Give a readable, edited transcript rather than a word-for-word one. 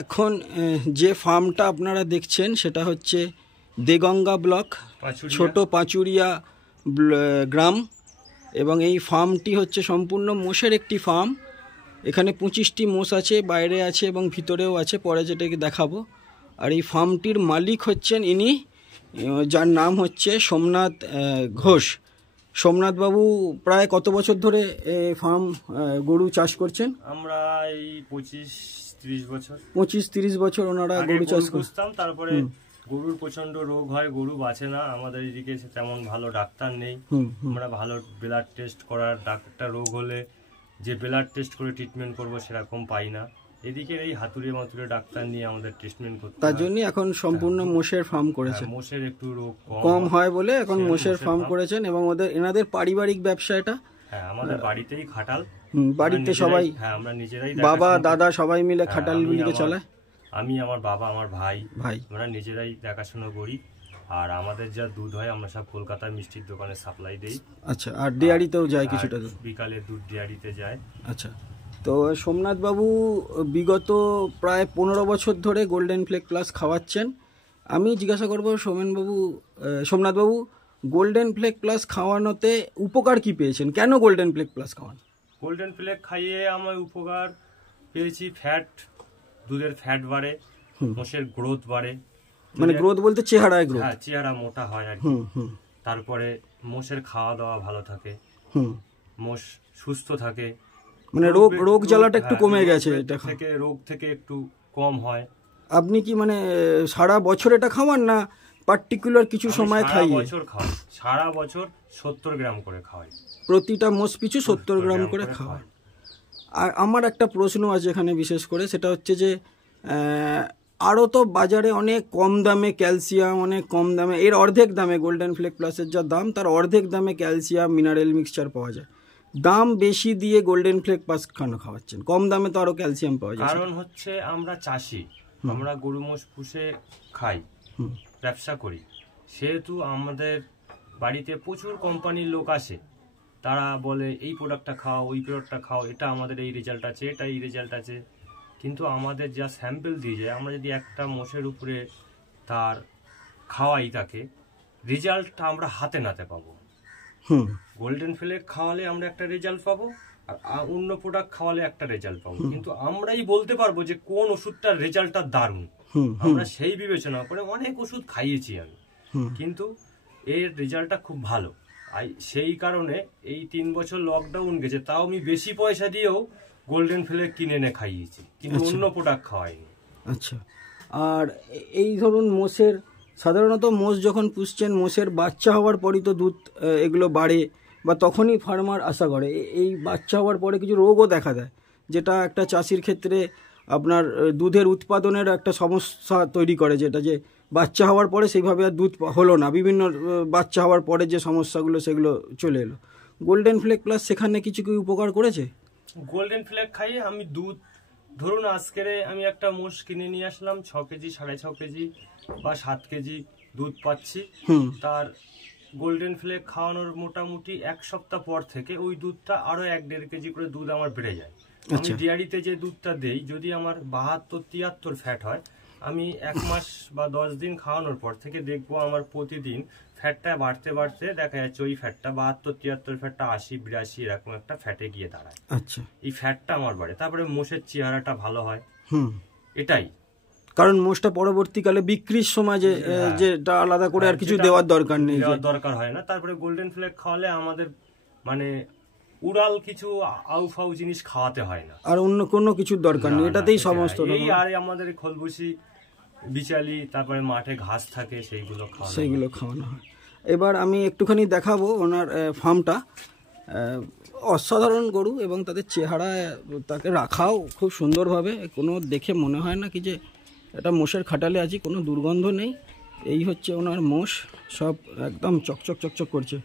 এখন যে ফার্মটা আপনারা দেখছেন সেটা হচ্ছে দেগঙ্গা ব্লক, ছোট পাঁচুরিয়া গ্রাম, এবং এই ফার্মটি হচ্ছে সম্পূর্ণ মোষের একটি ফার্ম। এখানে 25টি মোষ আছে, বাইরে আছে এবং ভিতরেও আছে, পরে যেটাকে দেখাবো। আর এই ফার্মটির মালিক হচ্ছেন ইনি, যার নাম হচ্ছে সোমনাথ ঘোষ। সোমনাথ বাবু প্রায় কত বছর ধরে ফার্ম গরু চাষ করছেন? আমরা এই 25-30 বছর ওনারা গরু চাষ করতেন। তারপরে গরুর প্রচন্ড রোগ হয়, গরু বাঁচে না, আমাদের এদিকে তেমন ভালো ডাক্তার নেই। আমরা ভালো ব্লাড টেস্ট করার ডাক্তার, রোগ হলে যে ব্লাড টেস্ট করে ট্রিটমেন্ট করব সেরকম পাই না। এদিকে এই হাতুড়ে মাতুড়ে ডাক্তার নিয়ে আমাদের ট্রিটমেন্ট করতে, তার জন্য এখন সম্পূর্ণ মোষের ফার্ম করেছেন। মোষের একটু রোগ কম হয় বলে এখন মোষের ফার্ম করেছেন। এবং এনাদের পারিবারিক ব্যবসা এটা। হ্যাঁ, আমাদের বাড়িতেই খাটাল, বাড়িতে সবাই, হ্যাঁ আমরা নিজেরাই, বাবা দাদা সবাই মিলে খাটালগুলিকে চালায়। আমি, আমার বাবা, আমার ভাই আমরা নিজেরাই দেখাশোনা করি। আর আমাদের যা দুধ হয় আমরা সব কলকাতার মিষ্টির দোকানে সাপ্লাই দেই। আচ্ছা, আর ডেয়ারিতেও যায় কিছুটা দুধ? বিকালে দুধ ডেয়ারিতে যায়। আচ্ছা, তো সোমনাথ বাবু বিগত প্রায় 15 বছর ধরে গোল্ডেন ফ্লেক প্লাস খাওয়াচ্ছেন। আমি জিজ্ঞাসা করবো সোমনাথ বাবু, গোল্ডেন ফ্লেক প্লাস খাওয়ানোতে উপকার কি পেয়েছেন? কেন গোল্ডেন ফ্লেক প্লাস খাওয়ান? গোল্ডেন ফ্লেক খাইয়ে আমার উপকার পেয়েছি, দুধের ফ্যাট বাড়ে, মোষের গ্রোথ বাড়ে। মানে গ্রোথ বলতে চেহারায় গ্রোথ? হ্যাঁ, চেহারা মোটা হয় আর কি। তারপরে মোষের খাওয়া দাওয়া ভালো থাকে, মোষ সুস্থ থাকে, মানে রোগ জ্বালাটা একটু কমে গেছে, এটা থেকে রোগ থেকে একটু কম হয়। আপনি কি মানে সারা বছর এটা খাওয়ান না পার্টিকুলার কিছু সময় খাই? সারা বছর 70 গ্রাম করে খাওয়াই, প্রতিটা মোষ পিছু 70 গ্রাম করে খাওয়াই। আর আমার একটা প্রশ্ন আছে এখানে বিশেষ করে, সেটা হচ্ছে যে আরও তো বাজারে অনেক কম দামে ক্যালসিয়াম, অনেক কম দামে, এর অর্ধেক দামে গোল্ডেন ফ্লেক প্লাসের যা দাম তার অর্ধেক দামে ক্যালসিয়াম মিনারেল মিক্সচার পাওয়া যায়। দাম বেশি দিয়ে গোল্ডেন ফ্লেক প্লাস খাওয়াচ্ছেন, কম দামে তো আরো ক্যালসিয়াম পাওয়া যায়। কারণ হচ্ছে আমরা চাষি, আমরা গরু মোষ পুষে খাই, ব্যবসা করি, সেহেতু আমাদের বাড়িতে প্রচুর কোম্পানির লোক আসে, তারা বলে এই প্রোডাক্টটা খাও, ওই প্রোডাক্টটা খাও, এটা আমাদের এই রেজাল্ট আছে, এটা এই রেজাল্ট আছে। কিন্তু আমাদের যা স্যাম্পল দিয়ে যায়, আমরা যদি একটা মোষের উপরে তার খাওয়াই, তাকে রেজাল্টটা আমরা হাতে নাতে পাবো। গোল্ডেন ফ্লেক খাওয়ালে আমরা একটা রেজাল্ট পাবো, আর অন্য প্রোডাক্ট খাওয়ালে একটা রেজাল্ট পাবো, কিন্তু আমরাই বলতে পারবো যে কোন ওষুধটার রেজাল্টটা দারুণ। আমরা সেই বিবেচনা করে অনেক ওষুধ খাইয়েছি আমি, কিন্তু এর রেজাল্টটা খুব ভালো। সেই কারণে এই 3 বছর লকডাউন গেছে, তাও আমি বেশি পয়সা দিয়েও গোল্ডেন ফ্লেক কিনে এনে খাইয়েছি, কিন্তু অন্য প্রোডাক্ট খাওয়াইনি। আচ্ছা, আর এই ধরুন মোষের, সাধারণত মোষ যখন পুষছেন, মোষের বাচ্চা হওয়ার পরই তো দুধ এগুলো বাড়ে, বা তখনই ফার্মার আশা করে। এই বাচ্চা হওয়ার পরে কিছু রোগও দেখা দেয়, যেটা একটা চাষির ক্ষেত্রে আপনার দুধের উৎপাদনের একটা সমস্যা তৈরি করে, যেটা যে বাচ্চা হওয়ার পরে সেইভাবে আর দুধ হলো না, বিভিন্ন বাচ্চা হওয়ার পরে যে সমস্যাগুলো সেগুলো চলে এলো। গোল্ডেন ফ্লেক প্লাস সেখানে কিছু কি উপকার করেছে? গোল্ডেন ফ্লেক খাইয়ে আমি দুধ, ধরুন আজকের আমি একটা মোষ কিনে নিয়ে আসলাম, 6 কেজি, 6.5 কেজি বা 7 কেজি দুধ পাচ্ছি। তার গোল্ডেন ফ্লেক খাওয়ানোর মোটামুটি 1 সপ্তাহ পর থেকে ওই দুধটা আরো 1-1.5 কেজি করে দুধ আমার বেড়ে যায়। আমি ডেয়ারিতে যে দুধটা দেই, যদি আমার 72-73 ফ্যাট হয়, আমি 1 মাস বা 10 দিন খাওয়ানোর পর থেকে দেখবো আমার প্রতিদিন ফ্যাটটা বাড়তে বাড়তে দেখা যাচ্ছে ওই ফ্যাটটা 72-73 ফ্যাটটা 80-82 এরকম একটা ফ্যাটে গিয়ে দাঁড়ায়। আচ্ছা, এই ফ্যাটটা আমার বাড়ে। তারপরে মোষের চেহারাটা ভালো হয়। এটাই কারণ মোষটা পরবর্তীকালে বিক্রির সময় যেটা আলাদা করে আর কিছু দেওয়ার দরকার নেই, দরকার হয় না। তারপরে গোল্ডেন ফ্লেক খাওয়ালে আমাদের মানে উড়াল কিছু আউফাউ জিনিস খাওয়াতে হয় না, আর অন্য কোনো কিছুর দরকার নেই, এটাতেই সমস্ত। এই আর আমাদের খোলবুসি, বিচালি, তারপরে মাঠে ঘাস থাকে, সেইগুলো খাওয়ানো হয়। এবার আমি একটুখানি দেখাবো ওনার ফার্মটা। অসাধারণ গরু, এবং তাদের চেহারা, তাকে রাখাও খুব সুন্দরভাবে, কোনো দেখে মনে হয় না কি যে এটা মোষের খাটালে আছি, কোনো দুর্গন্ধ নেই। এই হচ্ছে ওনার মোষ, সব একদম চকচক চকচক করছে।